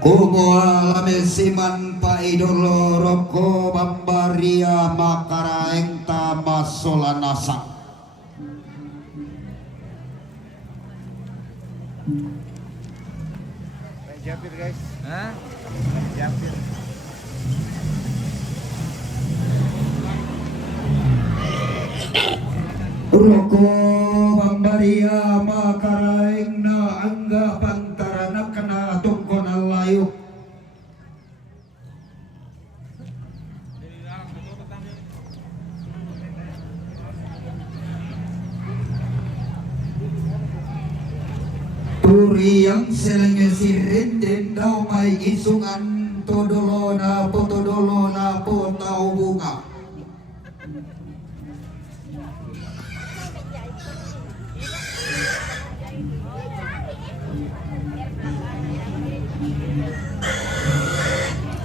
Kumoa lamesiman paidolo roko bambaria makaraeng tamasolanasa. Japir guys. Hah? Japir. Roko bambaria makaraeng na angga pantarana kena tungkon alayu. Turi yang selenge sirin den daw may isungan todolona po tau bunga.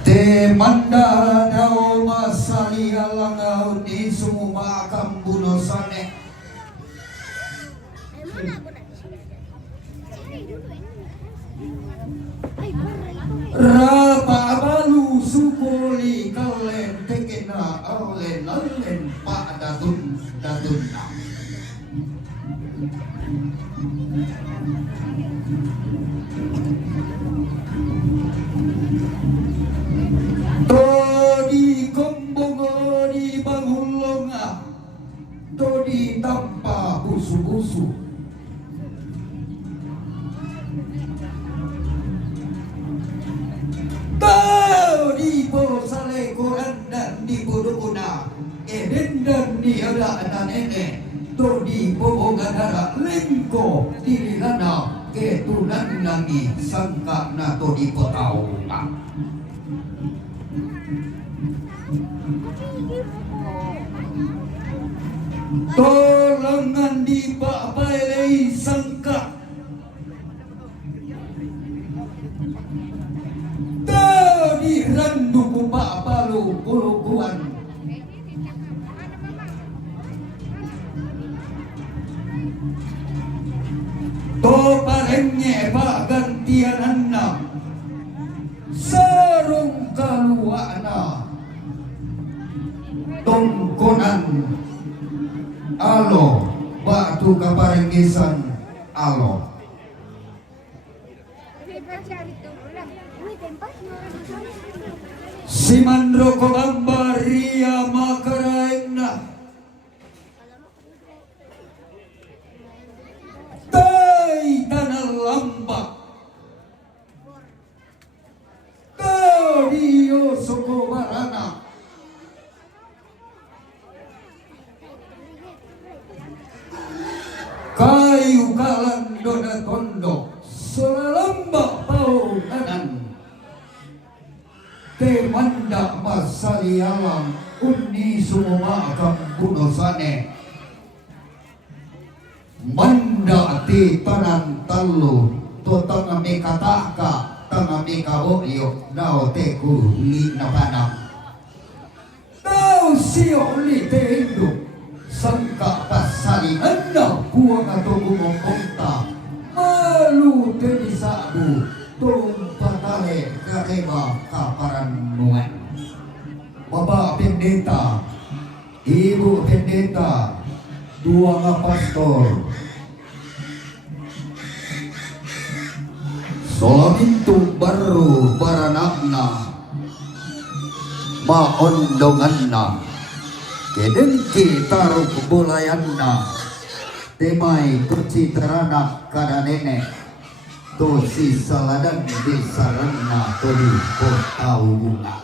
Te manda daw masali alangaw ni sumakam bunosane. Rapa balu sukuli kalen tekena alen alen pak datun na. Todi kombongo di bangulonga, todi tanpa busu-busu. Todi bosale koran dan di bodokuna, eden dan di ada nenek. Todi bobogadara lengko di lana ketunan nangi sangka na todi potau na. Tolongan di Pak Bailey sangka tadi randu ku Pak Palu pulukuan to parengnya Pak gantian anak sarung kaluana tongkonan alo batu kaparengisan alo Simandro kobambaria makaraengna tai tanah lambak tadio sokobarana kayu kalan dona kondo selalambak pau kanan te manda masali alam unni sumuma kambunosane manda ti tanan talu to tangame kataka tangame kaboyo nao te kuli napanam nao siyo li te hindu sangka pasali anda buang atau gumong konta malu te disabu tumpatale kareba kaparan nuan Bapak Pendeta Ibu Pendeta dua pastor Solamintu baru baranakna maondonganna kedengki taruh bulayanna temai percitaranak kada nenek tosi saladan desarana todi potau bunga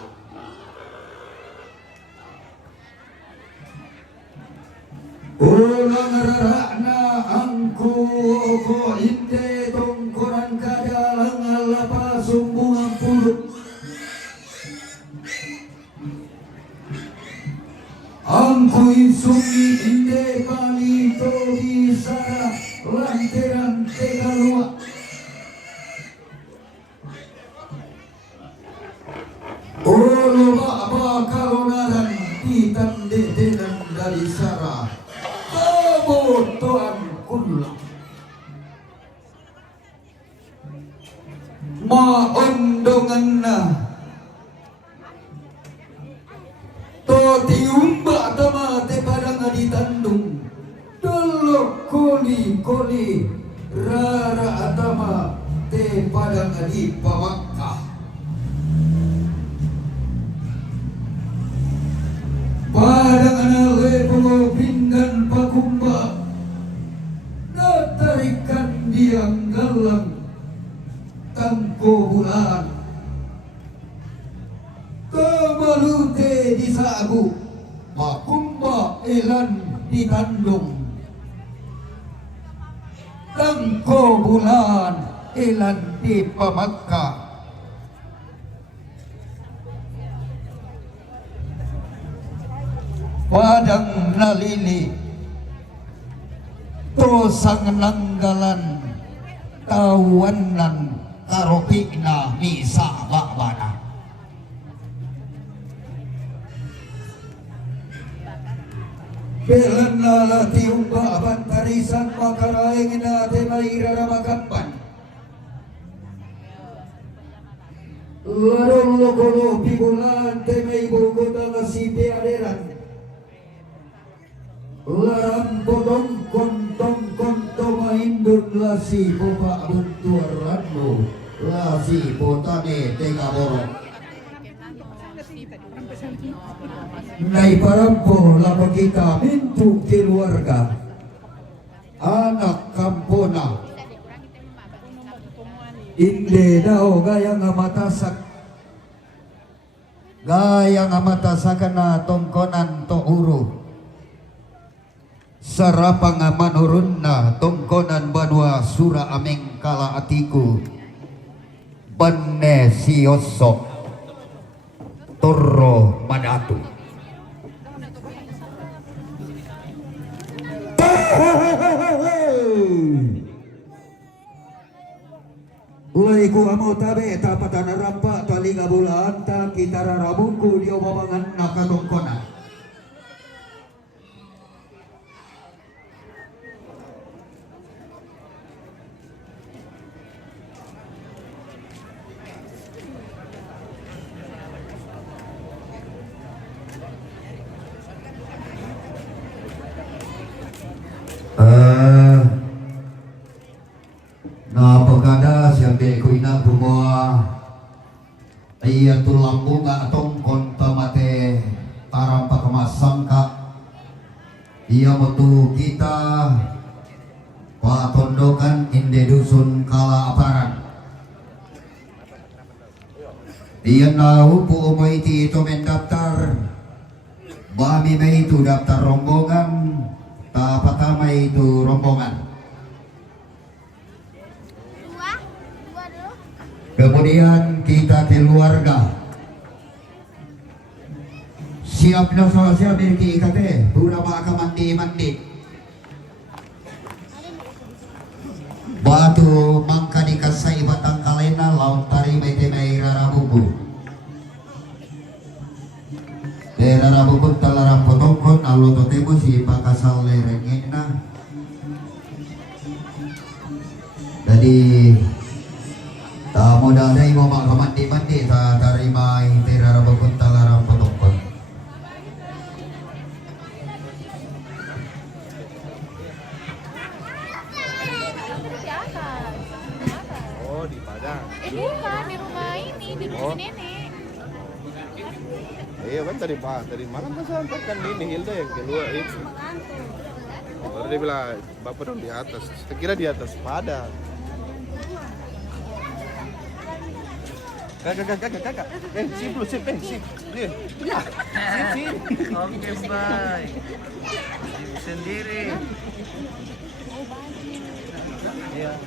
ulang rarakna angku oko inte tongkoran kadalang alapa sumbuang pulut angku insungi inde kali togi sara lanteran tegalua olo baba kalonaran titan detenan dari sara kabotoan kulla maondong to tiumba tama te padang adi tandung dolok koli rara atama te padang adi pawakka padang anale pengopingan pakumba natarikan diang galang tangko bulan kemalute di sagu pakumba elan di tandung tangko bulan elan di pamakka padang nalili tosang nanggalan tawanan karopikna misa bakbana belan lalati umba bantarisan makaraing na te mairara makampan larong lokolo pibulan te may bugota na sipi aderan larang potong kontong mahindun lasi boba buntuaran mo lasi potane tega borok nai parampo lapa kita mintu keluarga anak kampona inde dao gaya ngamatasak na tongkonan to uru sarapang manurun na tongkonan banwa sura ameng kala atiku bane siosok Torro Manatu. Ulai ku amo tabe tapatan rampa talinga bulan ta kita rarabungku di obabangan nakatongkona. Napagada siyabe ko ina bumua iya tulambu nga tongkon tamate taram pakamasangka iya motu kita patondokan inde dusun kala aparan iya nahu po umaiti ito mendaftar bami may itu daftar rombongan tapatamay itu rombongan. Kemudian kita keluarga siap na siap dari ikate pura maka mandi batu mangka dikasai batang kalena laut tari mete mai rarabubu rarabubu talarang potongkon alo totemo si pakasal lerengena jadi tamu dadai mau mak mandi ta tarima terara bakun talarang potongkon. Oh di Padang. Bukan di rumah ini di rumah nenek. Iya kan tadi malam kan sampaikan ini Hilda yang keluar itu. Baru dia bilang bapak dong di atas. Saya kira di atas Padang. Kakak. Sip. Dia. Sip. Oke, bye. Sip sendiri. Iya.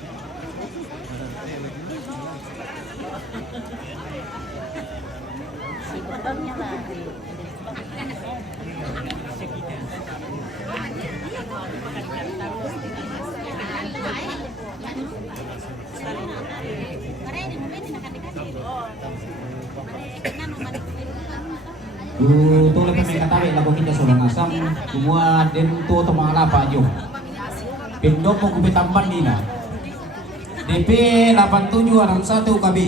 Sebetulnya lari. Tuh lepas mereka tarik lagu kita sudah ngasam semua dento teman lapa jo pindok mau kubi tampan dina DP 8761 KB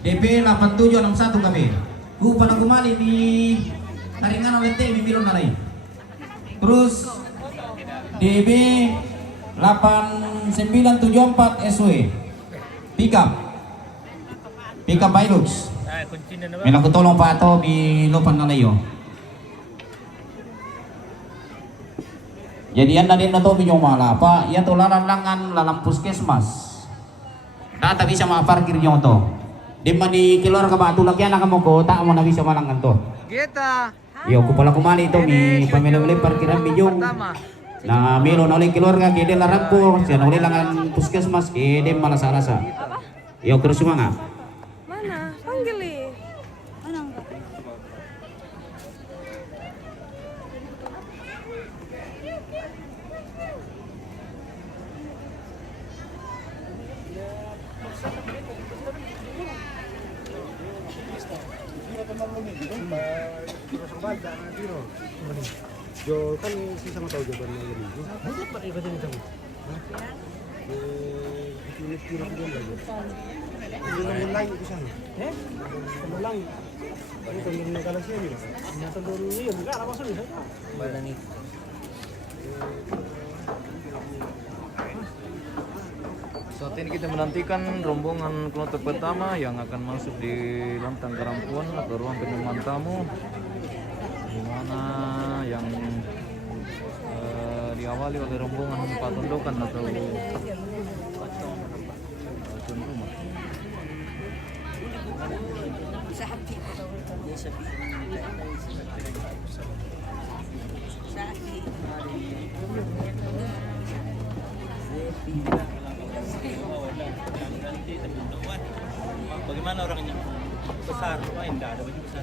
DP 8761 kami. Ku pada kembali di taringan oleh T Mimilon Narai. Terus DB 8974 SW. Pickup Hilux. Mela ko tolong pa ato di lopan na layo. Jadi yan na din na to binyong malapa. Yan to lalangan lalang puskesmas. Data bisa maparkir nyo to. Di man di kilor ka ba tulak yan na mo ko ta mo na bisa malangan to. Kita. Yo ko pala kumali to mi pamilya parkiran binyong. Na milo na ulit kilor ka kede larang po. Siya na ulit langan puskesmas kede malasa-lasa. Yo terus semangat. Mana? Panggil eh. Jo kan sih sama tahu jawaban lagi. Itu pada ibadah itu. Unit kira dia lagi. Ini mulai ke sana. Mulai. Ini tembung negara sini. Ini tembung ini enggak apa sih? Badan ini. Saat ini kita menantikan rombongan kloter pertama yang akan masuk di Lantang Karampuan atau ruang penerimaan tamu, di mana yang diawali oleh rombongan patondokan atau tuan rumah. Bagaimana orangnya? Besar, enggak ada baju besar.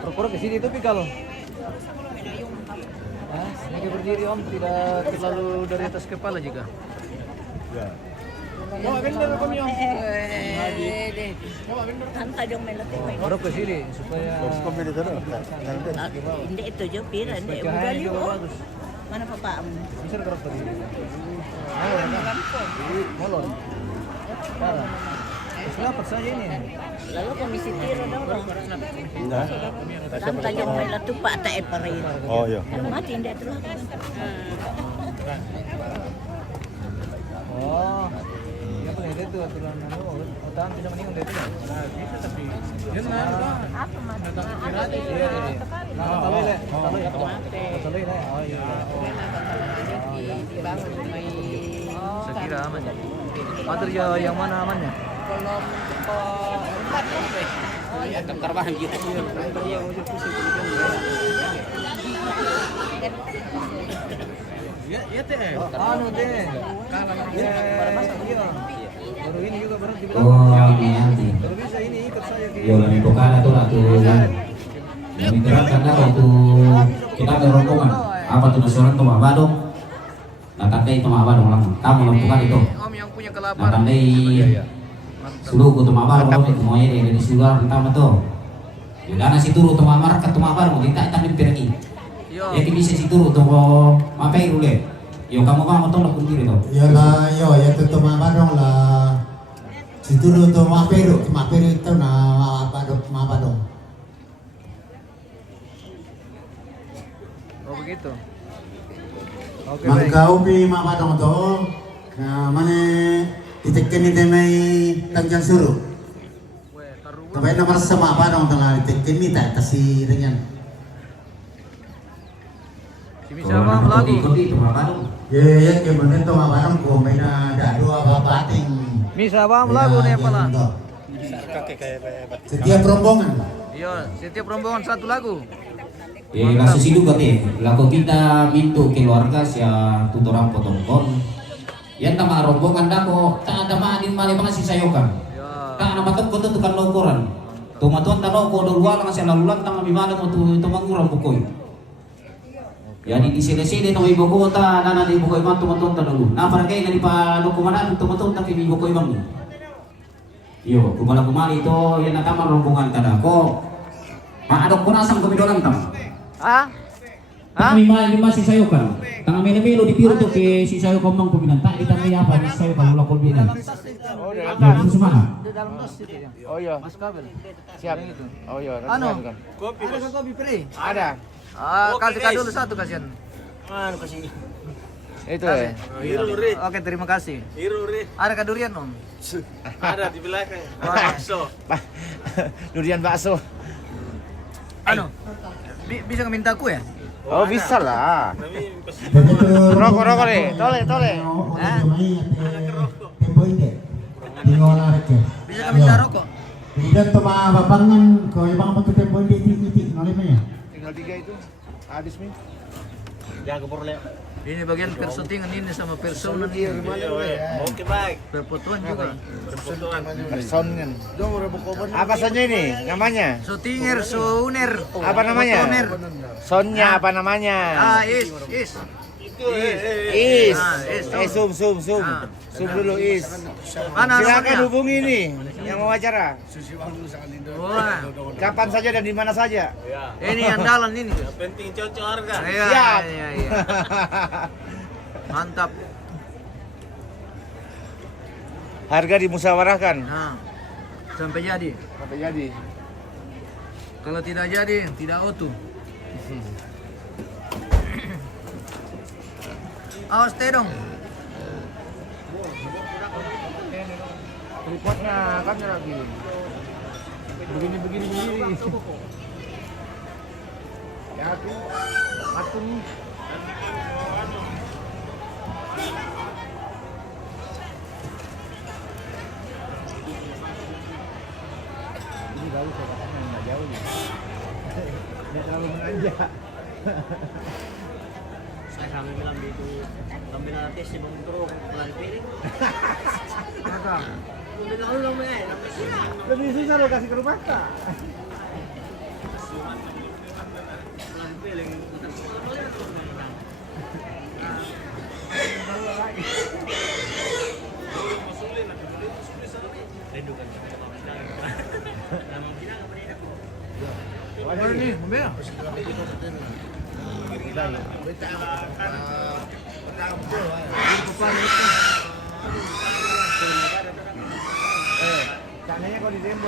Pura-pura ke sini tapi kalau lagi berdiri om tidak terlalu dari atas kepala juga. Ya. Baru ke sini supaya Hindi ito jo pira, hindi mo cahaya gali juga mo. bagus. Mana pa pa mo? Bisa karakter ini. Molon. Parah. Selamat saja ini. Lalu komisi tiro daw. Tanta yung may latupa ta e pare. Oh iya. Mati hindi ito. Oh. Ya paling itu aturan aturan tidak meninggal itu. Bisa tapi. Yan na. Apa mas? Iya. Nah, tali le. Tali le. Oh iya. Dibangun may Saya kira aman ya. Pater ya yang mana amannya? kolom keempat Karbahan gitu. Iya teh. Anu teh. Iya. Baru ini juga baru dibilang. Oh, ini nanti. Baru bisa ini ikut saya ke. Yo lami pokala tuh lah tuh. Kami gerakan apa itu kita ada rombongan. Apa tuh nasional tuh Badong. Nah tandai itu Badong lang. Kamu lakukan itu. Om yang punya Nah kelaparan. tandai seluruh tuh Badong kamu itu mau ini dari sudah pertama tuh. Yaudah nasi turu tuh mamar ke tuh Badong kita tandai pergi. Yo. Ya bisa si turu tuh apa itu le. Yo kamu tuh lah kunci itu. Ya lah, yo ya tu mabadong lah. Situ tu maperu itu na mabadong. Oh begitu. Oke baik. Mangkau pi mabadong tu, mana ditekan itu may tanjang suruh. Weh, taruh. Tapi nomor sama mabadong tu lah ditekan ni tak kasi dengan. Si bisa apa lagi? Itu Badong. Ya gimana tu mabadong ko may na dua babating. Bisa apa lagu nih apa lah? Setiap rombongan. Iya, setiap rombongan satu lagu. Kasus itu katanya, laku kita minta keluarga siya tutorang potongkon. Yan tama rombongan dako, tak ada manin mali mga sisayokan. Ya. Tak na matong ko tutukan lokoran. Tumatuan tanong ko dulwa lang siya lalulan tama mimana mo tumangurang bukoy. Jadi di sini nang ibu ko ta nana di bukoy man tumatuan tanong. Na para kay nani pa no kumanan tumatuan ta kay ibu ko imam. Yo, kumala-kumali itu yan nataman rombongan tada ko. Maadok ko nasang kumidolang tam. Ah? Kami lima si sayo kan. Tang melo di piro to ke si sayo ko mang kuminanta kita may apa si sayo kan ulah kulbinan. Oh, Ya, itu semana. Oh iya. Mas kabel. Siap itu. Oh iya. Anu. Kopi. Ada Kopi pre. Ada. Ah, kasih dulu satu kasihan. Anu kasih. Itu ya. Hiru ri. Oke, terima kasih. Hiru ri. Ada durian om? Ada di belakang. Bakso. Durian bakso. Anu, bisa minta aku ya? Oh, bisa lah. Begitu Rokok deh. Tole. Tempo ini. Tinggal larik ya. Bisa minta rokok? Kemudian toma babangan kau yang bang betul tempo ini titik nolimnya. Tinggal 3 itu. Habis nih. Jangan keburu lewat. Ini bagian persyutingan ini sama personan ini. Oke baik. Perfotoan juga. Perfotoan. Personen. Apa saja ini namanya? Syutinger, suner. Apa namanya? Fotoner. Sonnya apa namanya? Ah, is. Is. Ah, is. Zoom. Ah. Zoom dulu is. Mana Silakan nomornya? hubungi ini yang wawancara. Wah, Kapan saja dan di mana saja. Ya. ini andalan ini. Yang penting cocok harga. Iya, Siap. iya. Mantap. Harga dimusyawarahkan. Nah, sampai jadi. Sampai jadi. Kalau tidak jadi, tidak utuh. Awas teh dong. Tripodnya kan lagi. Begini. Ya tuh. Atun. Ini baru saya katakan nggak jauh nih. Nggak terlalu manja. Saya sambil bilang gitu. Sambil nanti si bang terus lari piring. Lebih susah lo kasih ke rumah tak? Mana nih, mobil?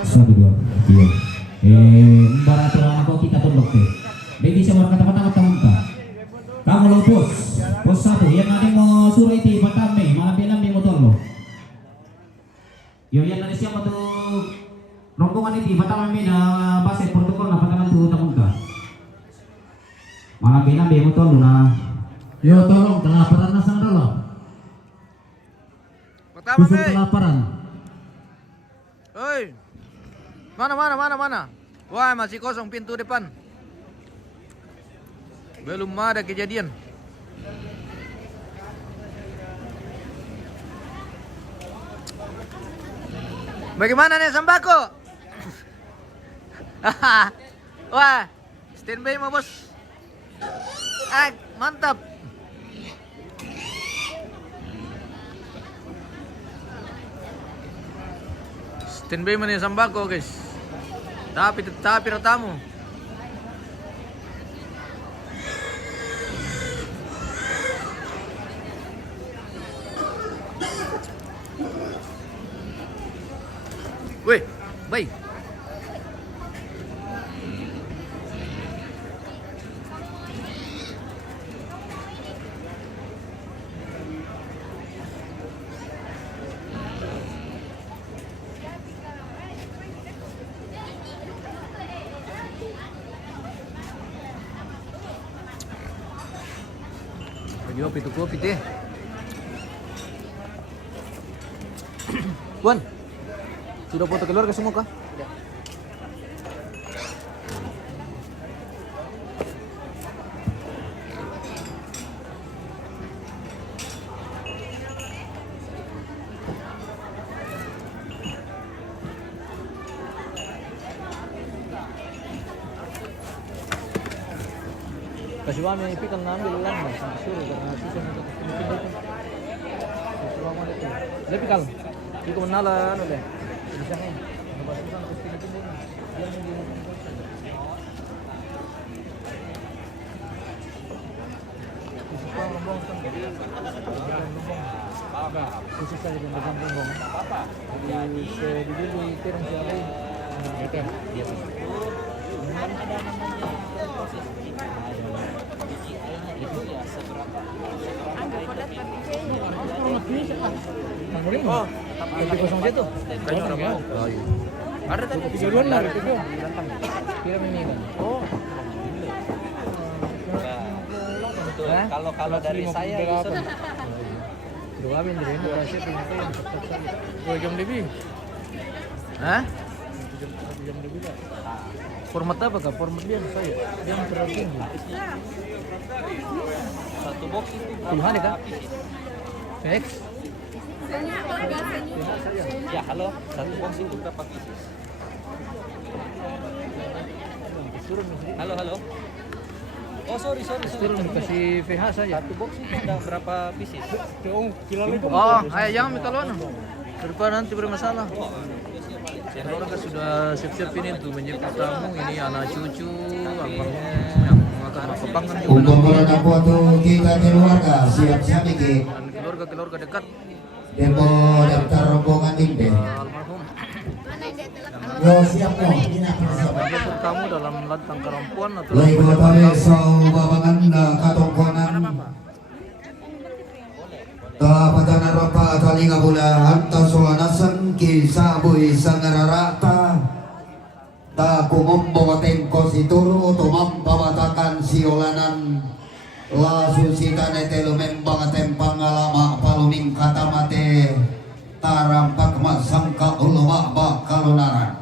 Satu dua. Iya. Barato ako kita tulog eh. Baby siya mga katapat taman ka. Kamu lo bos satu yang ada mo suruh itu patame malabi mo tolo. Yo yan na siya mo to rombongan itu patame na base protokol na pataman tu taman ka. Malabi mo tolo na. Yo tolong kelaparan na sang dolo. Pertama, Susul Mei. kelaparan. Hei. Mana? Wah, masih kosong pintu depan. Belum ada kejadian. Bagaimana nih sembako? Wah, standby mau bos. Mantap. Standby mana sembako guys. Tapi ratamu. Weh, baik. Bagi itu kopi teh. Wan, sudah foto keluarga semua kah? Sudah. Kasih kami ikan ngambil lah, suruh karena susah untuk pindah itu. Suruh mau itu. Dia pikal, itu menalan udah. Khusus saja di dalam rombong. Jadi sedikit turun siapa? Gitu. Kan ada namanya proses itu ya seberapa Oh, tapi kosong dia tuh. Ada tadi 32 lah itu. film ini kan. Oh. betul. Kalau dari saya itu Dua bin dari Indonesia pintu. 2 jam lebih. Hah? 2 jam lebih lah. Format apa kak? Format dia saya. Dia terlalu tinggi. satu box itu Puluhan ya kan? X. ya halo, satu box itu berapa pieces? Halo. Oh sorry. Turun dikasih VH saja. Satu box itu ada berapa pieces? Oh, ayo jangan minta luan. Daripada nanti bermasalah. Keluarga sudah siap-siap ini tuh menyebut tamu, ini anak cucu, abangnya yang akan kepangan juga Untuk nanti. berada foto kita keluarga siap-siap iki. Dan keluarga dekat Demo daftar rombongan ini. almarhum. Yo siap mo, ini nak persiapan. Menjemput kamu dalam lantang karampuan atau Lai tole sau babangan na katongkonan. Ta padana rapa talinga bula anta solanasan ki saboy sangararata. Ta kumombo tengko situru tumam pamatakan siolanan. La susita netelo membang tempang alama paluming katamate. Tarampak masangka ulama bakalunaran.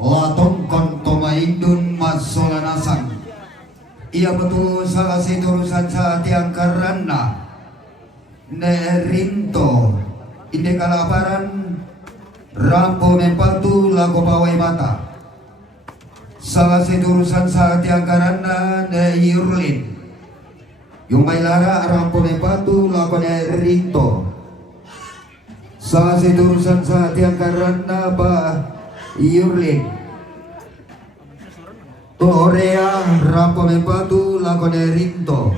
La tongkon tomaindun masolanasan. Ia betul salah satu urusan saat yang karena Nerinto inde kalaparan rampo mempatu lago pawai mata salah satu urusan saat yang karena ne Yurlin yung may lara rampo mempatu lago Nerinto salah satu urusan saat yang karena ba Yurlin Torea rampo mempatu lago Nerinto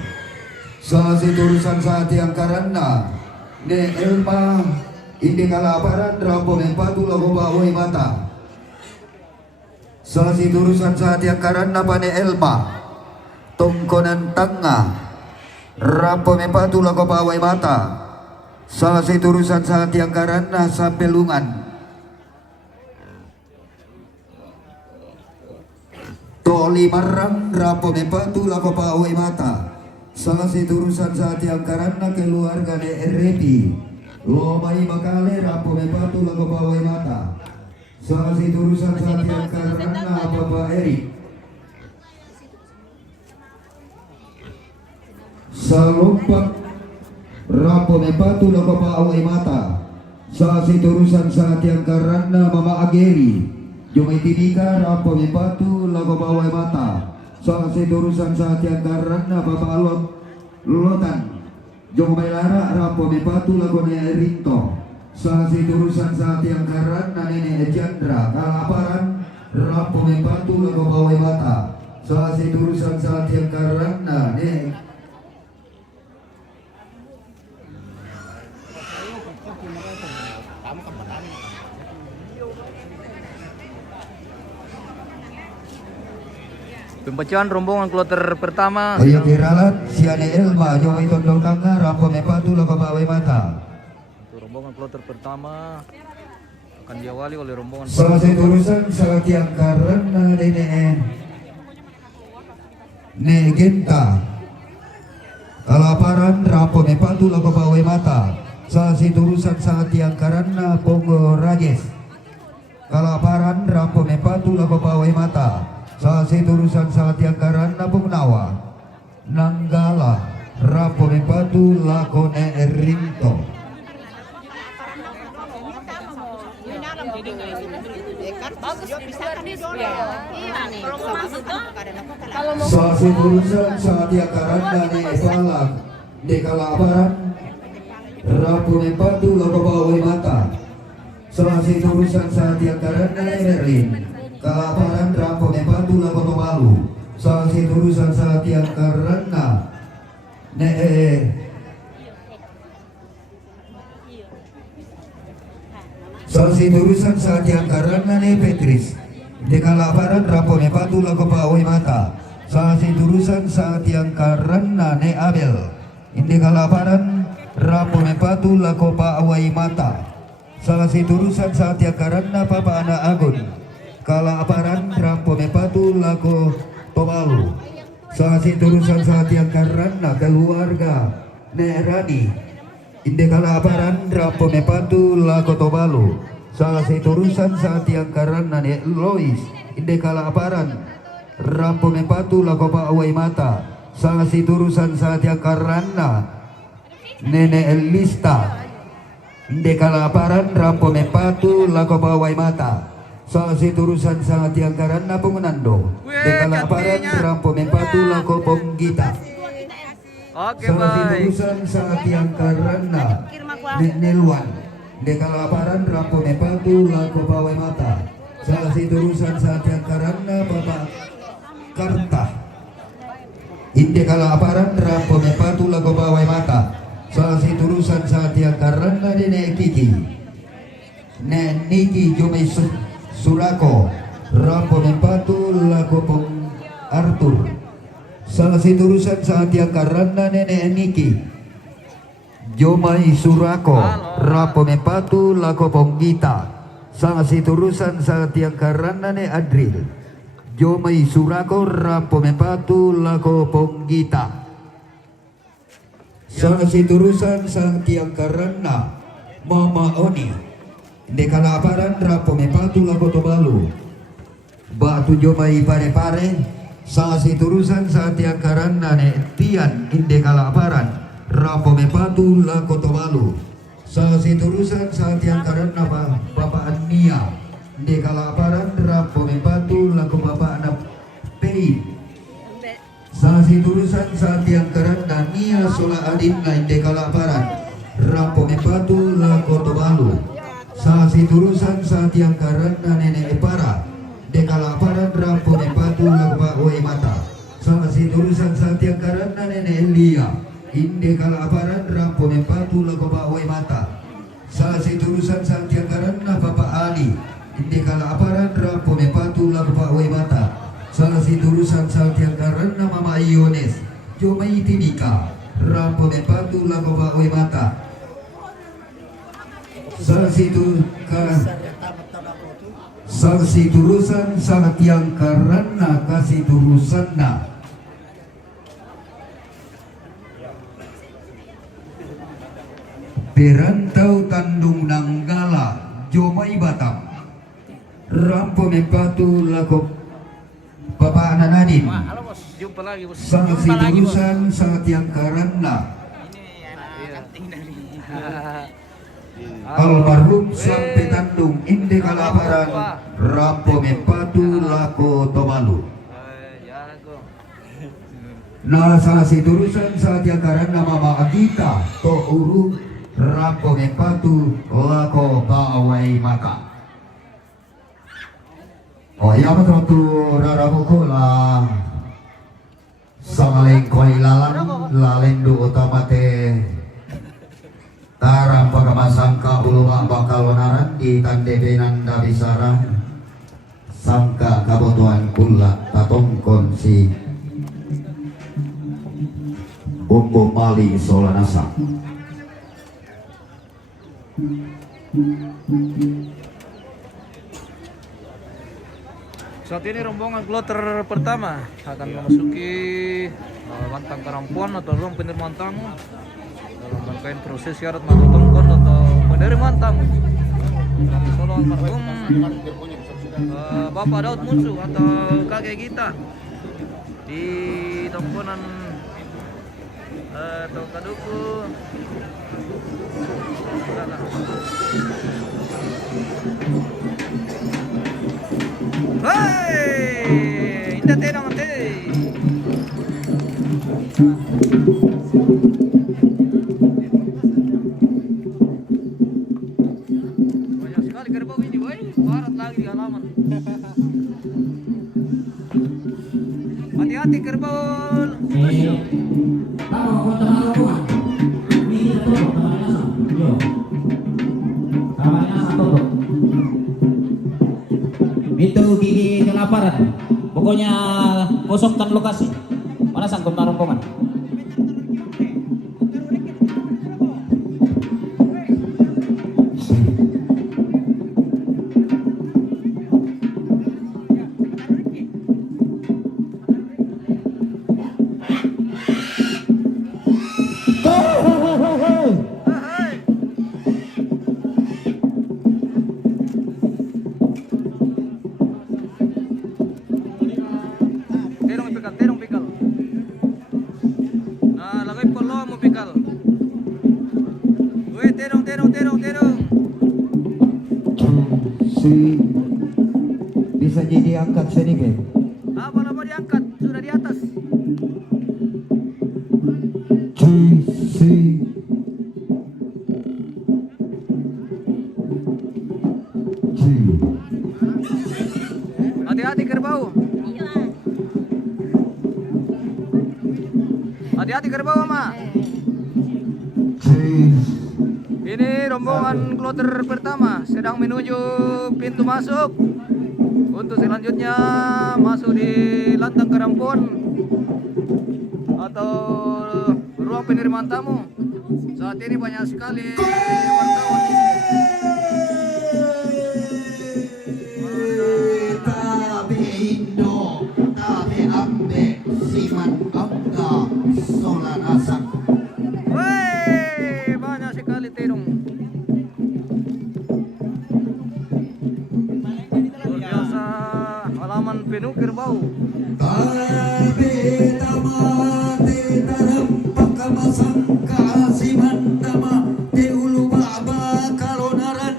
salah satu urusan saat yang karena ne Elma indi kalaparan rampo mempatu lago bawai mata salah satu urusan saat yang karena pane Elma tongkonan tengah rampo mempatu lago bawai mata salah satu urusan saat yang karena sampelungan toli marang rampo mempatu lago bawai mata salah satu urusan saat yang karena keluarga de RP Lomai Makale rampo mempatu lago bawai mata salah satu urusan saat yang karena Bapak Eri Salompak rampo mempatu lago bawai mata salah satu urusan saat yang karena Mama Ageri Jomai Tinika rampo mempatu lago bawai mata salah satu urusan saat yang karena Bapak Alot Lotan Jomai Lara rampo mempatu lago Nerinto salah satu urusan saat yang karena Nenek Chandra kalaparan rampo mempatu lago bawai mata salah satu urusan saat yang karena Nenek Pembacaan rombongan kloter pertama. Ayo kiralat siane Elma Jomai Tondong Kanga rampo mempatu lago bawai mata Untuk rombongan kloter pertama akan diawali oleh rombongan salah satu urusan saat yang karena Negenta kalaparan rampo mempatu lago bawai mata salah satu urusan saat yang karena Pongo Rajes kalaparan rampo mempatu lago bawai mata salah satu urusan saat yang karena Pungnawa Nanggala rampo mempatu lago Nerinto salah satu urusan saat yang karena Nevalang di kalaparan rampo mempatu lago bawai mata salah satu urusan saat yang karena Merlin kelaparan rampok Nepatu lagu Tomalu salah satu urusan saat yang karena salah satu urusan saat yang karena Petris di kelaparan rampok Nepatu lagu Pawai Mata salah satu urusan saat yang karena Abel ini kelaparan rampok Nepatu lagu Pawai Mata salah satu urusan saat yang karena Papa Anak Agun kelaparan rampok Nepatu lagu Tomalu salah satu urusan saat yang karena keluarga Nerani inde kelaparan rampok Nepatu lagu Tomalu salah satu urusan saat yang karena Lois inde kelaparan rampok Nepatu lagu Pawai Mata salah satu urusan saat yang karena Nenek Elista inde kelaparan rampok Nepatu lagu Pawai Mata salah satu urusan sangat yang karena pengunando inde kelaparan rampok Nepatu lagu Ponggita Oke, salah satu baik. urusan sangat yang karena Nelwan inde kelaparan rampok Nepatu lagu Pawai Mata salah satu urusan sangat yang karena Bapak Karta inde kelaparan rampok Nepatu lagu Pawai Mata salah satu urusan saat yang karena Nenek Kiki Nenek Niki Jomai Surako rampok Nepatu lagu Pong Arthur salah satu urusan saat yang karena Nenek Niki Jomai Surako rampok Nepatu lagu Pong Gita salah satu urusan saat yang karena Nenek Adril Jomai Surako rampok Nepatu lagu Pong Gita salah satu urusan saat yang karena Mama Oni de kalaparan rampok Nepatu lagu Tomalu Batu Jomai Pare-Pare salah satu urusan saat yang karena Tian inde kalaparan rampok Nepatu lagu Tomalu salah satu urusan saat yang karena Bapak Ania de kalaparan rampok Nepatu lagu Bapak Anak Pei salah satu urusan saat yang karena Nia Sola Adin lain de kalaparan rampok Nepatu lagu Tomalu salah satu urusan saat yang karena Nenek Epara de kalaparan rampok Nepatu lagu Pawai Mata salah satu urusan saat yang karena Nenek Elia inde kalaparan rampok Nepatu lagu Pawai Mata salah satu urusan saat yang karena Bapak Ali inde kalaparan rampok Nepatu lagu Pawai Mata salah satu urusan saat yang karena Mama Iones Jomai Timika rampok Nepatu lagu Pawai Mata salah satu urusan saat yang karena kasih urusan Perantau Tandung Nanggala Jomai Batam rampok Nepatu lagu Bapak Anak Nadim Jumpa lagi, Bos. salah satu urusan saat yang karena almarhum sampai Tandung inde kalaparan rampok Nepatu lagu Tomalu nah salah satu urusan saat yang karena Mama Agita to uru rampok Nepatu lagu Pawai Mata oh iya betul tuh raramukola saling koi lalendu utama teh tarang pagamasangka ulama bakal wanaran di tandebenan dabisara sangka kabutuhan kula tatongkon si Bumbu Mali Solanasa Saat ini rombongan kloter pertama akan memasuki Mantang Karampuan atau ruang penerimaan tamu dalam rangkaian proses syarat mata tongkon atau penerimaan tamu. Solo almarhum Bapak Daud Musuh atau kakek kita di tongkonan Tongkaduku. Hei, indah tenang teh. Banyak sekali Hati-hati kerbau. Tahu kau terlalu kuat. Ini kita tutup kamarnya sama. Yo. Kamarnya sama tutup. Itu gigi kelaparan. Pokoknya kosongkan lokasi. Mana sangkut rombongan? Terong pikal. Nah, lagay polo mo pikal. Weh, terong. Si bisa jadi angkat sini ke? Apa diangkat? Sudah di atas. Si Hati-hati kerbau. Hati-hati kerbau, Mama. Ini rombongan kloter pertama sedang menuju pintu masuk. Untuk selanjutnya masuk di Lantang Karampon atau ruang penerimaan tamu. Saat ini banyak sekali wartawan. Tabe Indo, tabe ambe, siman amga, solan asak. Wey, banyak sekali terong. Luar biasa, halaman penuh kerbau. Tabe tamate dalam pakamasang kasiman nama teulu baba kalonaran.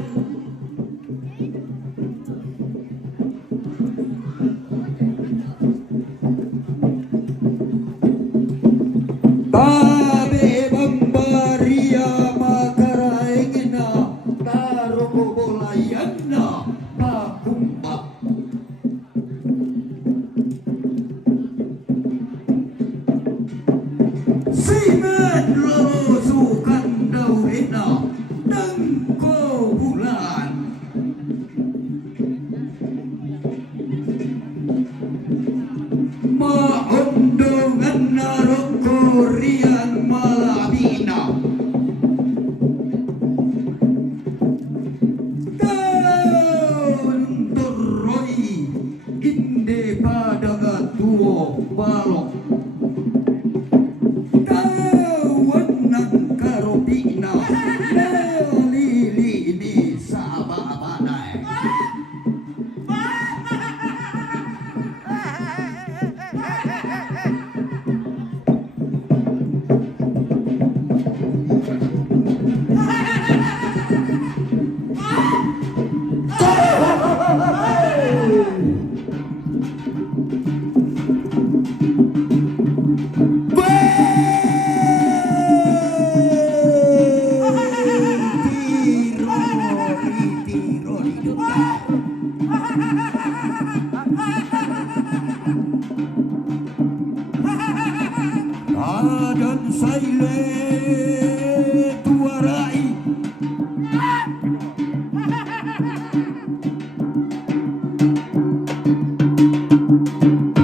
Tabe bambaria makaraingina taruko bolayana pakumba. Simen rosukan daurina dengko bulan. Maondongan naroko rian malabina. Daun toroi inde pada gatuo balok. Dawan karobina lili ini sahabat-sahabatnya. Dan saile tuarai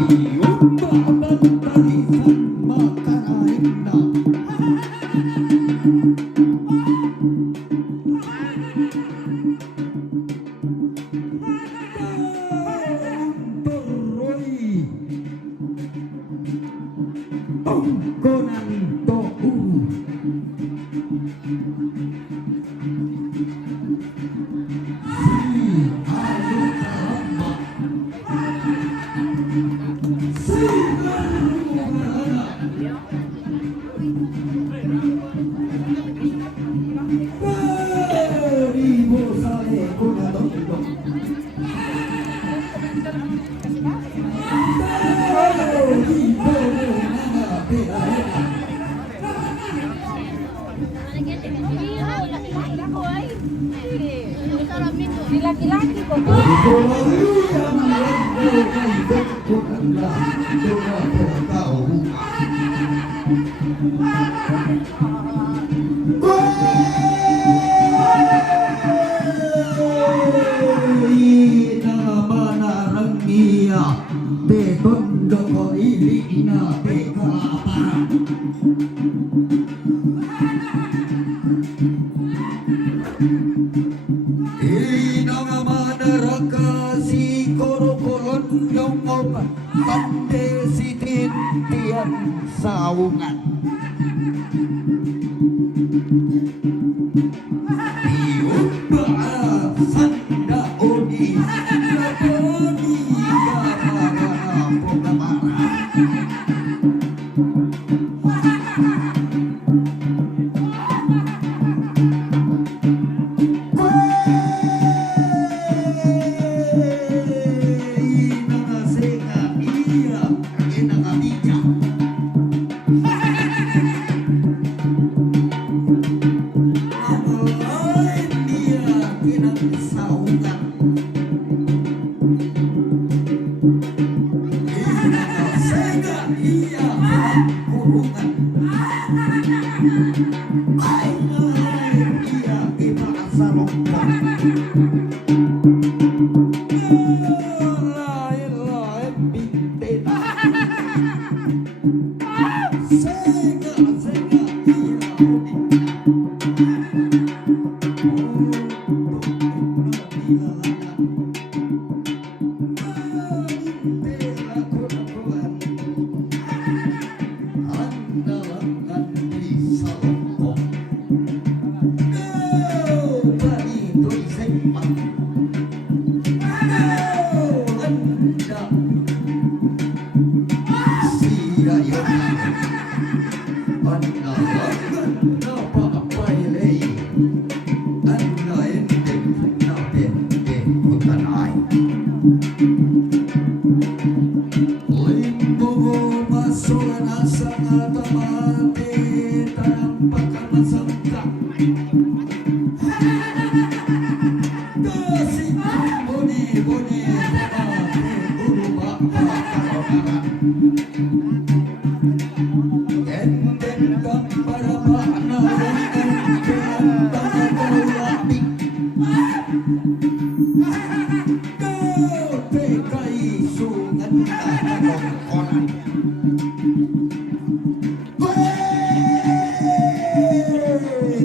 Iumba bantalifan makaraina. Konan tohu Sarap itu. Jadi laki-laki kok. Saungan diubah sanda odi odi gara pogamara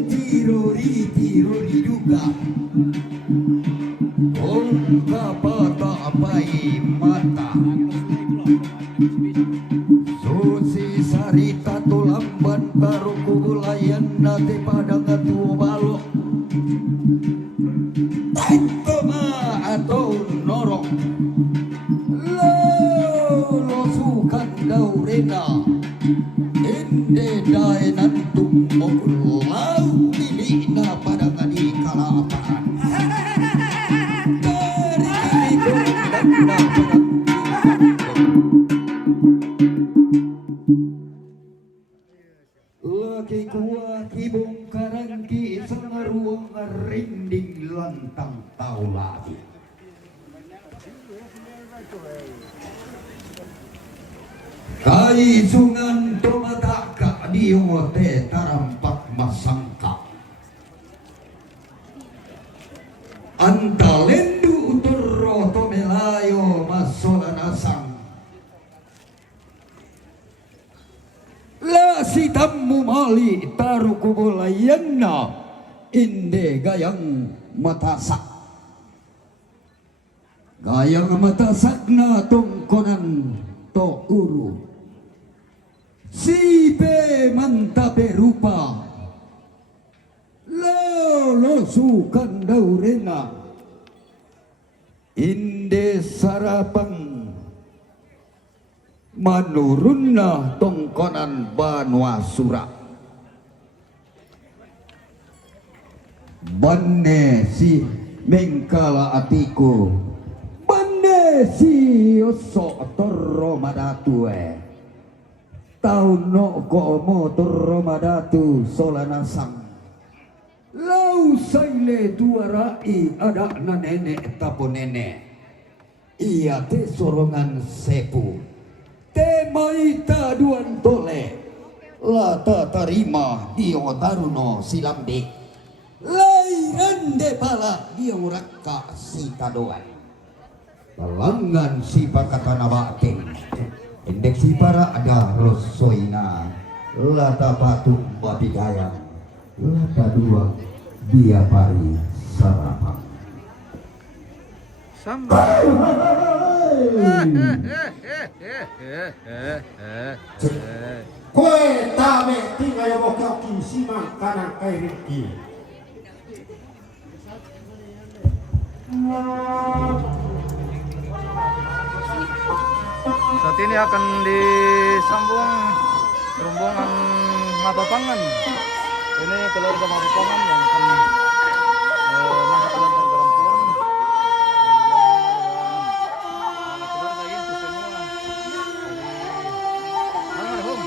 Tiruri juga patah bayi mata Susi sarita tulamban baru kubulayan nate pada ngatu balok Tentoma atau norok lo sukan daurena ende dae nantum mokul lau milina pada kadi kalaparan dari kini laki kuah kibung karangki sangaruang rinding lantang taulati kai sungan tomataka diote tarampak masangka antalendu uturro tomelayo masolanasang la sitammu mali tarukubulayanna inde gayang matasak gayang matasakna tongkonan to uru sipe mantape rupa lo sukan daurena inde sarapang manurunna tongkonan banwa sura banne si mengkala atiku banne si oso torro madatue tau no komo torro madatu solanasang lau Mau saile tuarai ada na nenek tapo nenek. Ia te sorongan sepu. Te maita duan tole. La ta tarima dio taruno silambik. Lairan de pala dio rakka si tadoan. Talangan si pakatana bating. Indek si para ada rosoina. Lata patung babigaya. Lata dua dia pari sarapan. Sama. Koe tame tinggal yang mau kaki simak kanan kiri. Saat ini akan disambung rombongan Mapapangan. Ini keluarga Mapapangan yang akan mengangkat lantang perempuan. Keluarga itu semua. Almarhum.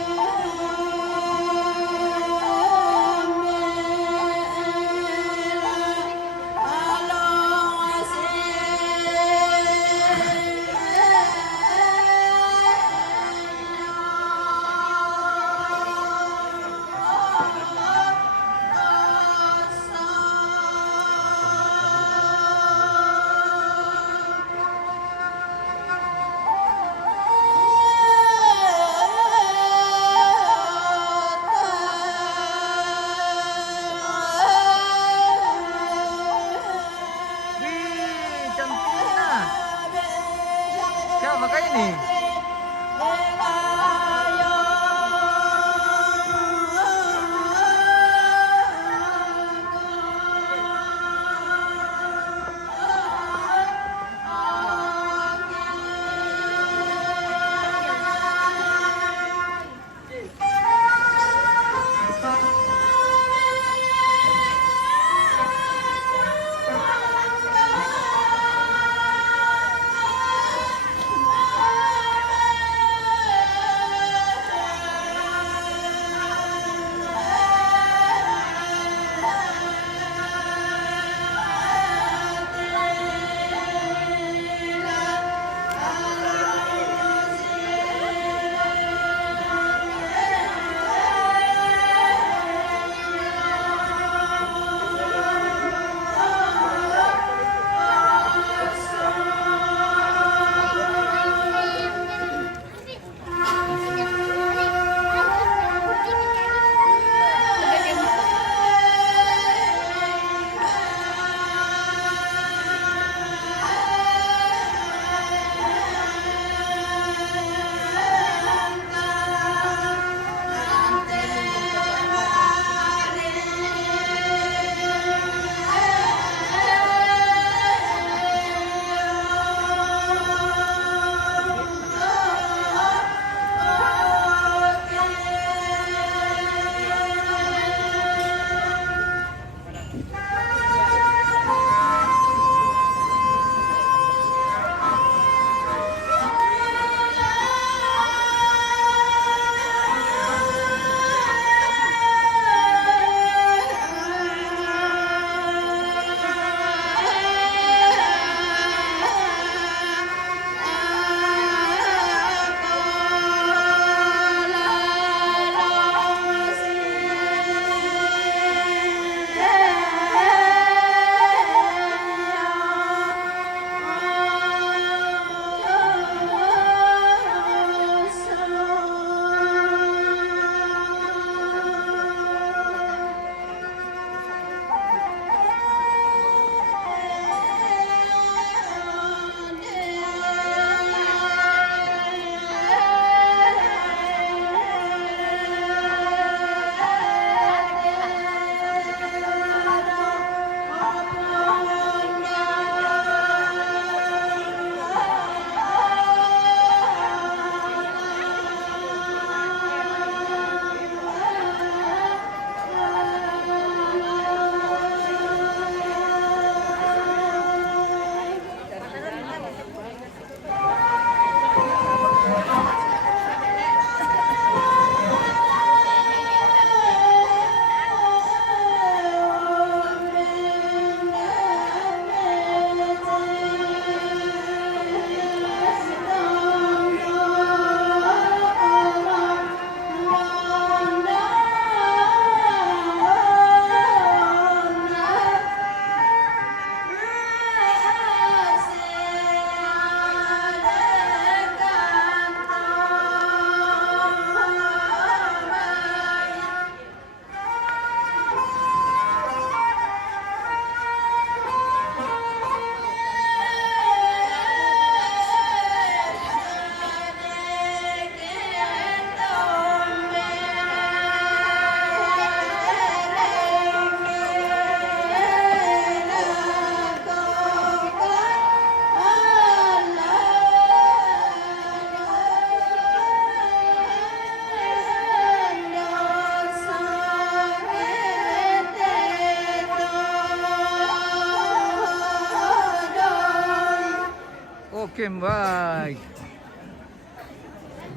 Oke, baik.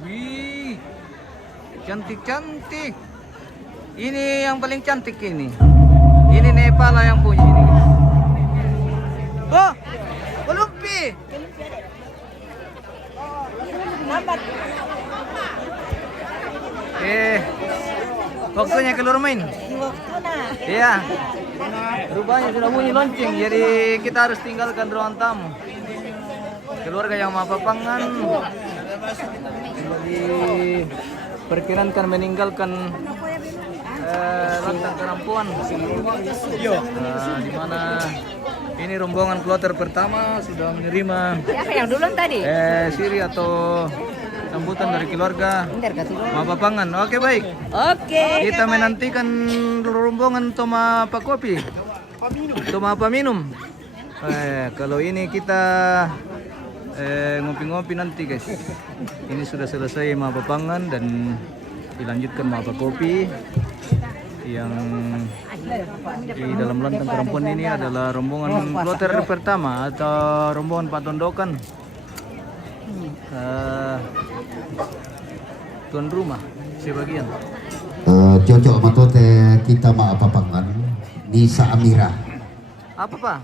Wih, cantik-cantik. Ini yang paling cantik ini. Ini Nepal yang punya ini. Oh, kelumpi. Waktunya keluar main. Iya. Rupanya sudah bunyi lonceng, jadi kita harus tinggalkan ruang tamu. Keluarga yang mapapangan diperkirakan meninggalkan lantang kerampuan. Di mana ini rombongan kloter pertama sudah menerima Siapa yang duluan tadi? siri atau sambutan dari keluarga mapapangan. Oke, baik. Oke. Kita menantikan rombongan Toma Pak Kopi. Toma apa minum? Kalau ini kita ngopi-ngopi nanti, guys. Ini sudah selesai mapapangan dan dilanjutkan mapa kopi. Yang di dalam lantang kerampuan ini adalah rombongan kloter pertama atau rombongan patondokan tuan rumah sebagian. Cocok matote kita maapapangan Nisa Amira. Apa, Pak?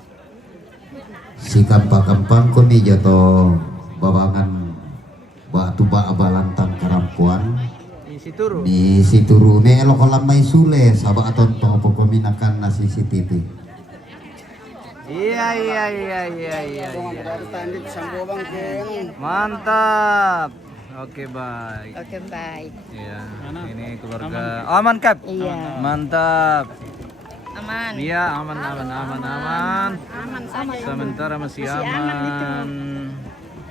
Si kampang-kampang ko ni jato babangan batu ba abalantang karampuan Di Situru. di situru ne elo kolam may sule sabak aton to pagpaminakan na CCTV. Iya. Mantap. Oke, baik. Oke, baik. Iya, ini keluarga. Aman, Kap? Iya. Mantap. Aman. Iya, aman. Sementara masih aman.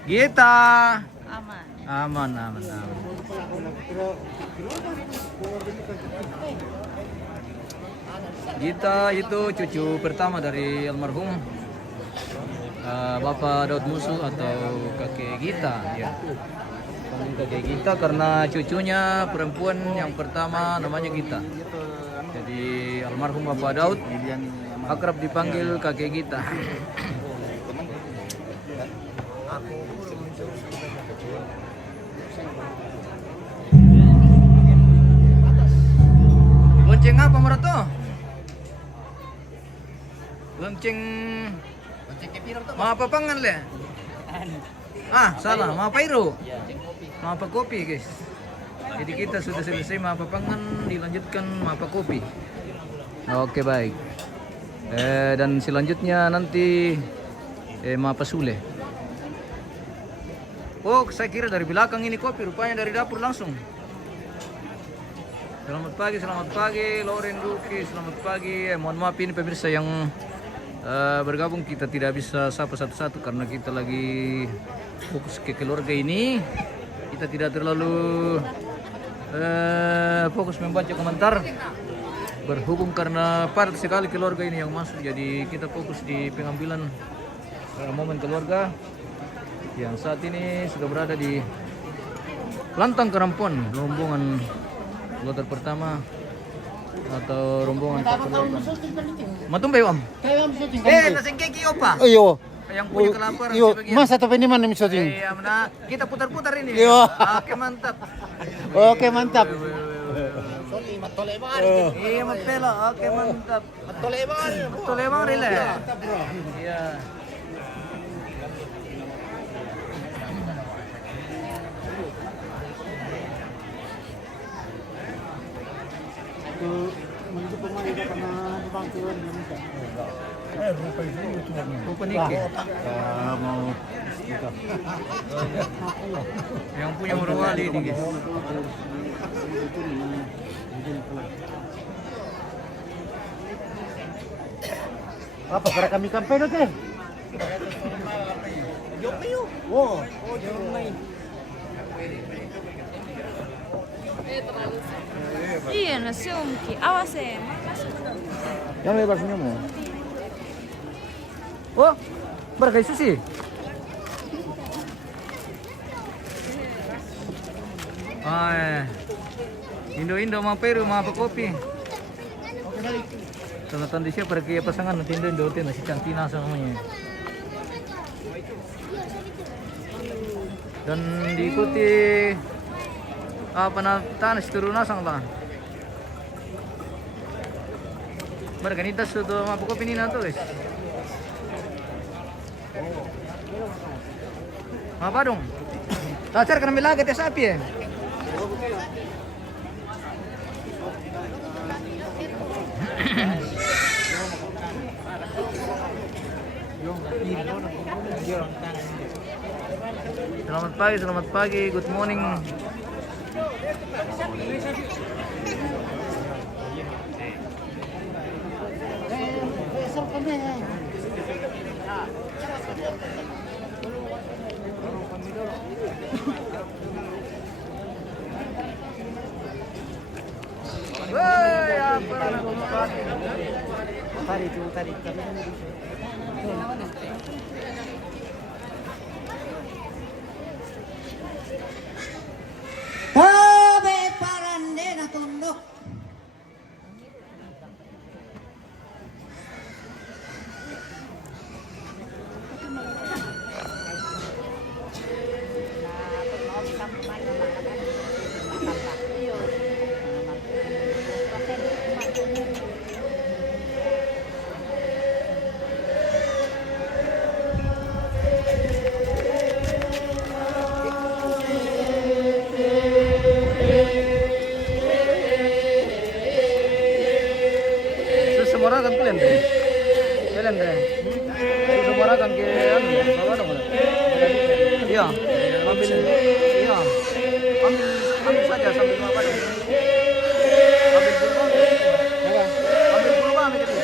Gita. Aman. Aman. Gita itu cucu pertama dari almarhum Bapak Daud Musu atau kakek Gita, ya. Panggil kakek Gita karena cucunya perempuan yang pertama namanya Gita. Jadi almarhum Bapak Daud akrab dipanggil kakek Gita. Lonceng apa Marato? Lonceng mapapangan le? Salah, mapairu. Mapa kopi, guys. Jadi kita sudah selesai mapapangan, dilanjutkan mapa kopi. Oke, baik. Dan selanjutnya nanti mapa sule. Oh, saya kira dari belakang ini kopi, rupanya dari dapur langsung. Selamat pagi, Loren Luki, selamat pagi. Mohon maaf ini pemirsa yang bergabung, kita tidak bisa sapa satu-satu karena kita lagi fokus ke keluarga ini. Kita tidak terlalu fokus membaca komentar berhubung karena padat sekali keluarga ini yang masuk, jadi kita fokus di pengambilan momen keluarga yang saat ini sudah berada di lantang kerampuan rombongan kloter pertama atau rombongan Matumbe, Om. Nasi keki opa. Iyo. Yang punya kelaparan Iyo, sebagian. Mas atau ini mana misalnya? Iya, nah, kita putar-putar ini. Iyo. Oke, mantap. Oke, mantap. Iya, mapelo. Oke, mantap. Betul emang rile. Iya. Rupa niki. Mau Yang punya morowali ini, guys. apa para kami kampanye teh? Wow. Iya, nasi umki. Awas ya. Yang lebar senyummu. Oh, berkai susi. Indo mau Peru mau apa kopi. Selatan di siapa pergi pasangan nanti Indo nasi cantina namanya. Dan diikuti penantan turunasang ta. Berganitas sudah mabuk kopi na to guys. Apa dong? Tacar kan bilang kita sapi ya. Selamat pagi, good morning. Kabe parande na tundok. Semua kan pilihan deh. Semua kan ke apa dong? Iya, ambil saja sambil apa dong? Ambil dulu. Ambil dulu ambil dulu.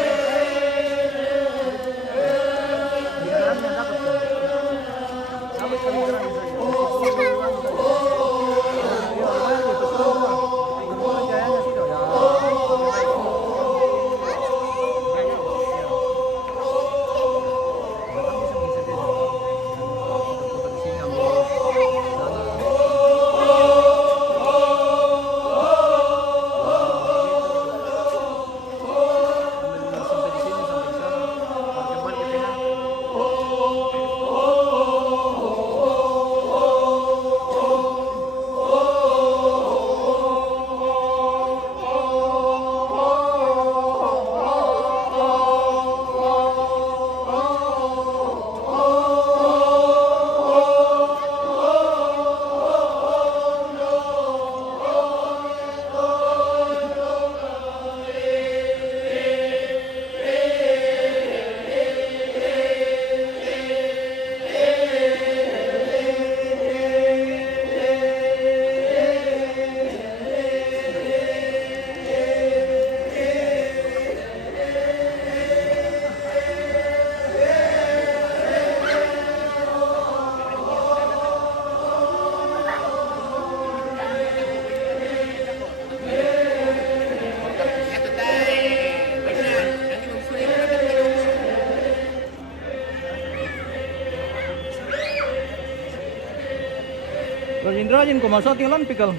Rajin kau masuk tinggalan pikal.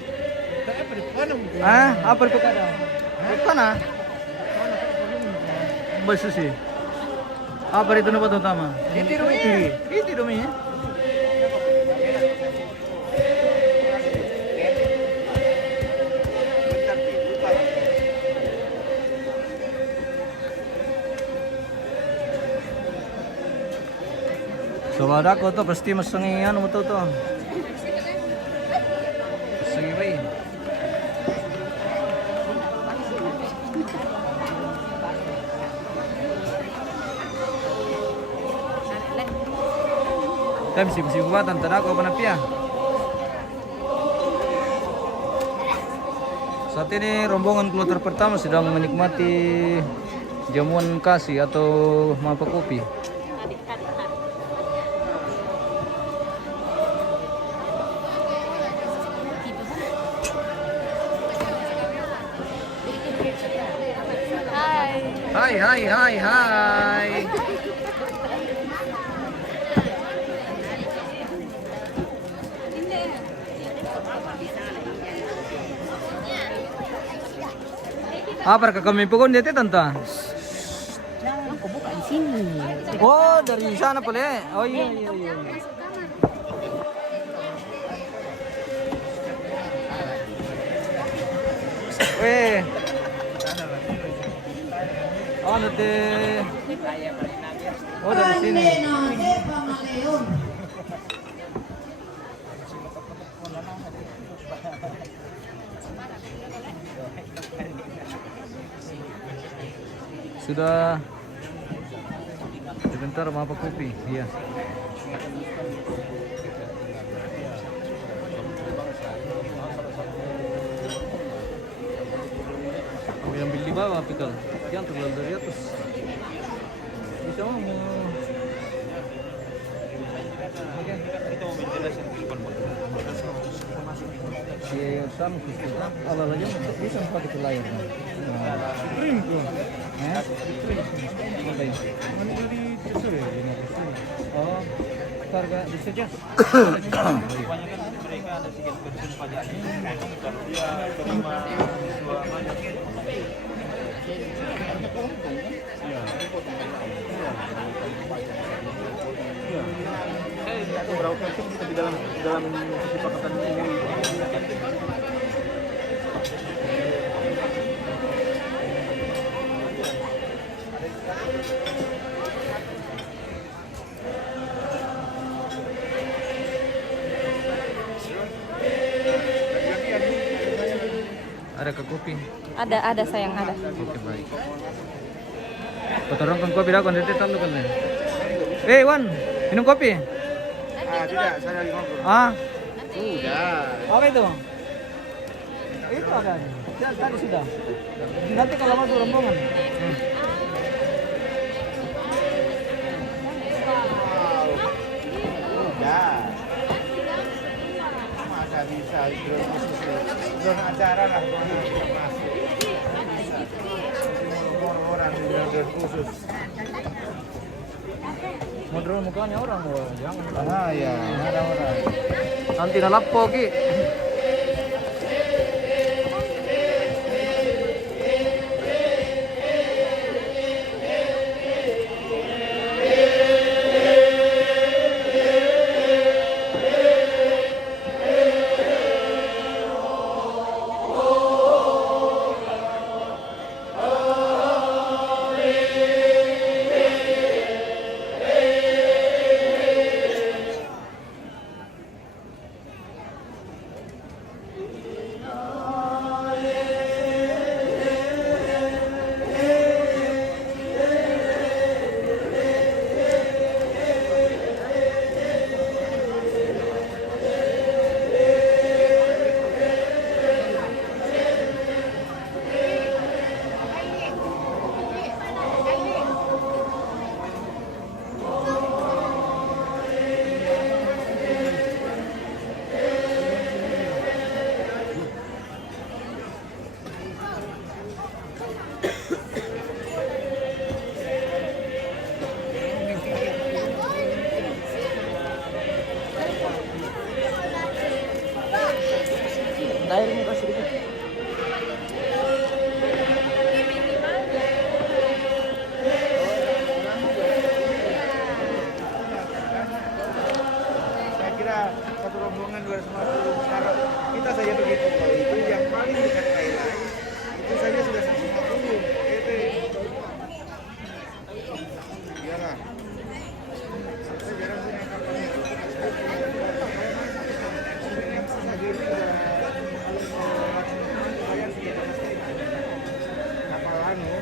Apa di pekada? Mana? Besi sih. Apa itu tempat utama? Itu domi. Saudara ko to pasti masangian mo to. Sige ba eh. Time sibuk-sibuk banget antara aku penapia. Saat ini rombongan kloter pertama sedang menikmati jamuan kasih atau mapa kopi. Hai. Apa kami pukul dia tante? Jangan kau buka di sini. Oh dari sana boleh. Oh iya. Weh. Oh, nanti. Oh, dari sini. Pande na pamaleon. Sudah sebentar mau apa kopi? Iya. Mau ambil di bawah pikal, jangan terlalu dari atas. Bisa mau. Si Sam kusti. Awal aja bisa pakai itu layar. Supreme bro. Apa ini? Oh, harga di saja. Kebanyakan mereka ada sedikit pensiun pajaknya, dia terima dua pajak. Saya berapa persen kita di dalam kesepakatan ini. Ada ke kopi. Ada sayang ada. Oke baik. Kotorong kan kopi dah kan nanti tahu kan. Wan, minum kopi? Tidak, saya lagi ngobrol. Ah, Sudah. apa itu? Itu ada. Tadi sudah. Nanti kalau masuk rombongan. Sudah. Masa bisa belum acara lah masuk. Orang yang khusus. Modal mukanya orang loh, jangan. Ah ya, ada orang. Nanti nalapo ki. Dahil mo kasi dito. Saya kira satu rombongan 250 sekarang kita saja begitu. Kalau itu yang paling dekat Thailand itu saja sudah 150. Itu iyalah. Saya jarang punya kapal itu. Kapal anu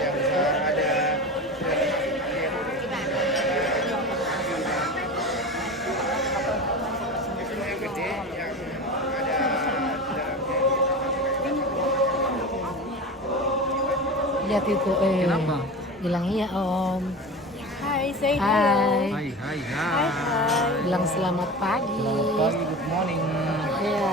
yang bisa ada yang gede yang ada Lihat itu Kenapa? bilang iya om. Hai, say Hai. Hai. Bilang selamat pagi. Selamat pagi, good morning. Iya.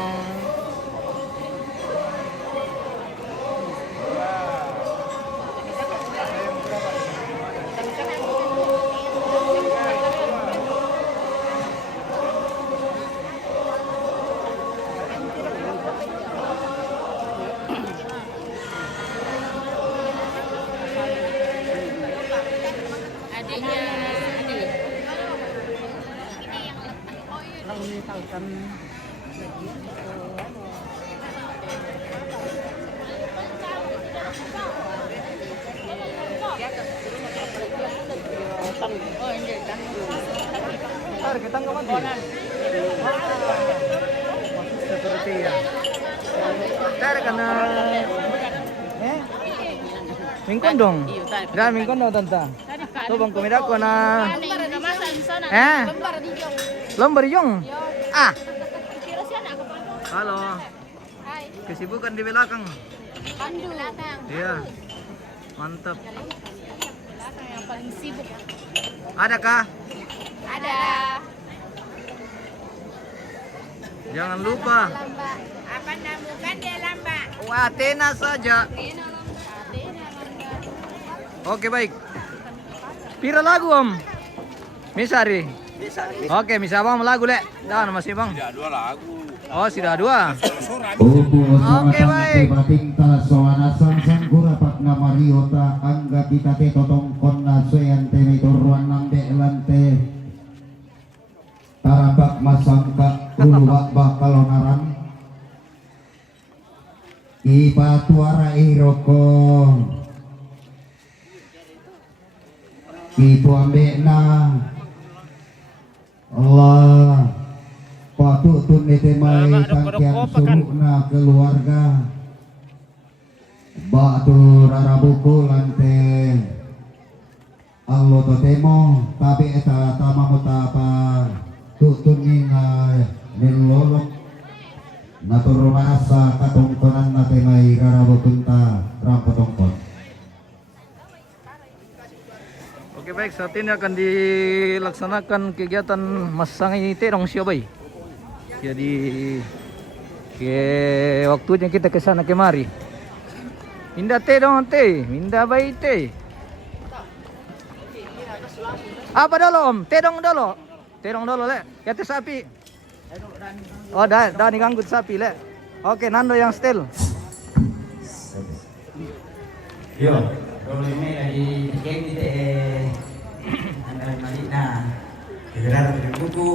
Orang meninggalkan Mari kita nggak mati. Seperti ya. Dari karena mingkon dong. Dan mingkon dong tante. Tuh bang komida ko na. Lembar yung. Ah. Halo. Kesibukan di belakang. Iya. Mantap. Yang paling sibuk. Adakah? Ada. Jangan lupa. Apa namukan dia lamba? Athena saja. Oke baik. Pira lagu om? Misari. Oke, misa bang lagu lek. Dan masih bang. Tidak 2 lagu. Oh sudah 2. Oke baik. Batinta soana sang gurapak namariota angga kita te totong konna soyan te mituruan nambe lante tarabak masangka uluwak bakalonaran ipa tuara iroko ipu ambekna Allah patut tunete mai tangkian surukna keluarga batu rarabuku lante allo totemo tapi eta tamamuta apa tutun ningai nilolok natur rasa katongkonan nate mai rarabukunta rampotongkon. Oke baik, saat ini akan dilaksanakan kegiatan masangi terong siobay. Jadi waktunya kita ke sana kemari. Minda teh dong teh, minda bayi teh. Apa dulu om? Teh dong dulu le. Kata sapi. Oh dah diganggut sapi le. Oke Nando yang setel. Yo, kalau ini lagi game di Andai Malina. Segera dari buku.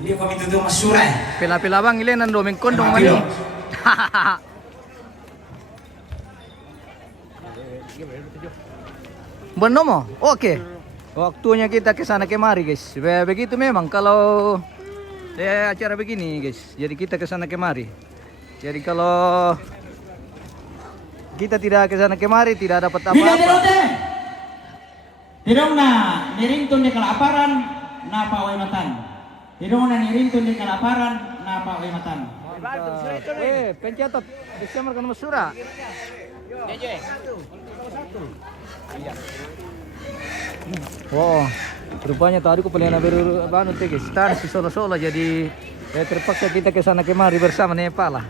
Ini kami tutup mas surai. Pila-pila bang ile Nando mengkondong mani. Benar mo? Oke. Waktunya kita ke sana kemari guys. Begitu memang kalau acara begini guys. Jadi kita ke sana kemari. Jadi kalau kita tidak ke sana kemari tidak dapat apa-apa. Tidak na nirintun di kelaparan na pawai matan. Tidak na nirintun di kelaparan na pawai matan. Pencatat Desember kan Mesura. Wow, rupanya tadi aku peliana baru guys. Tan si solo-solo jadi terpaksa kita ke sana kemari bersama Nepal lah.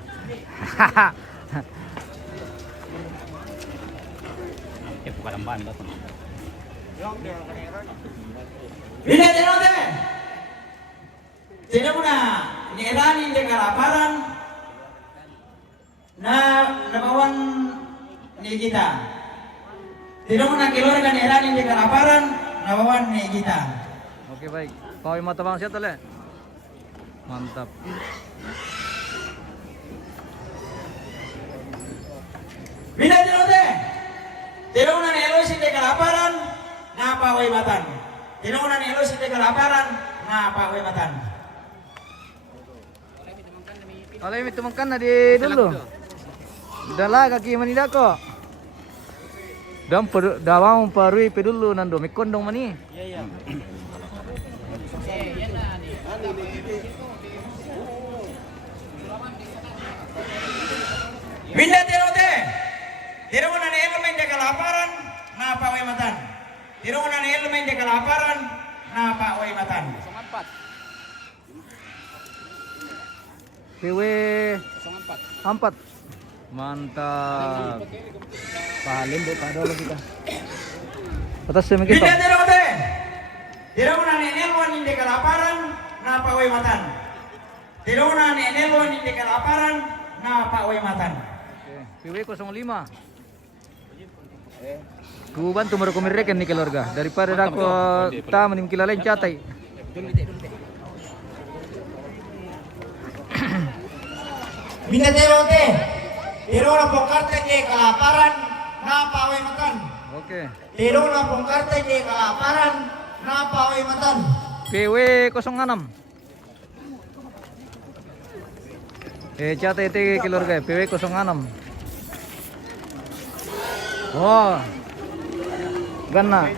Bukan bandat. Bila tenote. Tidak muna ni erani di kelaparan na nabawan ni kita. Tidak muna keluarga ni erani di kelaparan nabawan ni kita. Oke baik. Pawai mata bang siapa le? Mantap. Bila tenote. Tidak muna ni elosi di kelaparan na pawai matan. Tidak muna ni elosi di kelaparan na pawai matan. Kalau ini temukan di dulu. Dahlah kaki manida kok. Dawang parui pe dulu Nando mikondong mani. Iya. Binda tirote. Tiro na ni elemen de kelaparan na pawai matan. Tiro na ni elemen de kelaparan na pawai matan. PW 4. Mantap. Paling do padolo kita. Atas semi kita. Binda tirote. Tiro na ni elemen de kelaparan na pawai matan. Tiro na ni elemen de kelaparan na pawai matan. PW 05. Ku bantu merekomendasikan nih keluarga daripada aku tak menim kilalain catai. Binda tirote. Tiro na pongkarte de kelaparan na pawai matan. Oke. Tiro na pongkarte de kelaparan na pawai matan. PW 06. CTT keluarga PW 06. Oh. Gana.